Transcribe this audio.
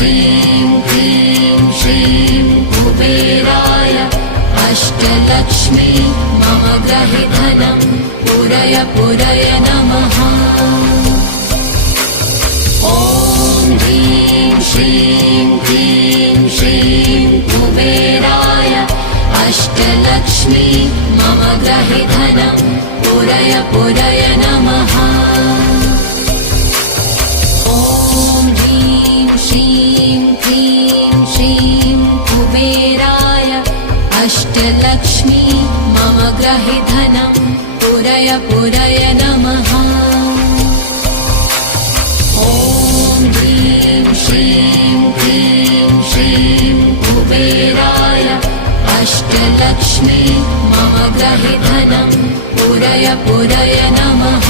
श्रीं क्लीं श्रीं कुबेराय अष्टलक्ष्मी मम गृहे धनं पूरय पूरय नमः। ॐ ह्रीं श्रीं क्लीं श्रीं कुबेराय अष्टलक्ष्मी मम गृहे धनं पूरय पूरय नमः। ॐ ह्रीं श्रीं क्लीं श्रीं कुबेराय अष्टलक्ष्मी मम गृहे धनं पूरय पूरय नमः। ॐ ह्रीं श्रीं क्लीं श्रीं कुबेराय अष्टलक्ष्मी मम गृहे धनं पूरय पूरय नमः।